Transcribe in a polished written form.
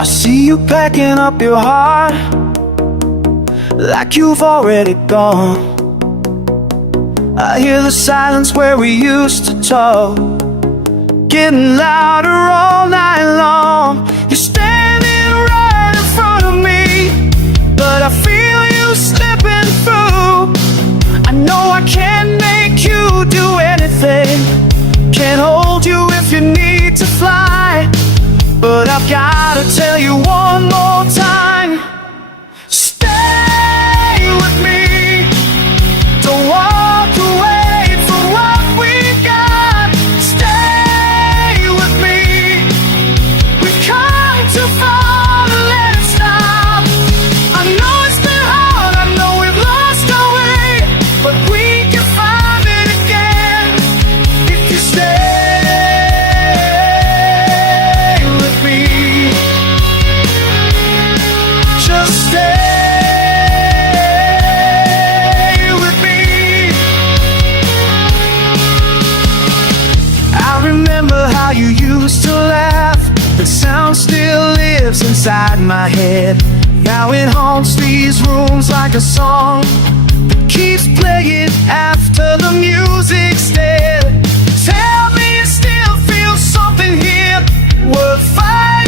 I see you packing up your heart like you've already gone. I hear the silence where we used to talk, getting louder all night long. You're standing right in front of me, but I feel you slipping through. I know I can't make you do anything, can't hold you if you need to fly, but I've gotta tell you one more time. Stay with me, don't walk away from what we got. Stay with me, we've come too far to let it stop. I know it's been hard, I know we've lost our way, but we can find it again if you stay with me. Just stay with me. I remember how you used to laugh, the sound still lives inside my head. Now it haunts these rooms like a song that keeps playing after the music's dead. Tell me you still feel something here worth fighting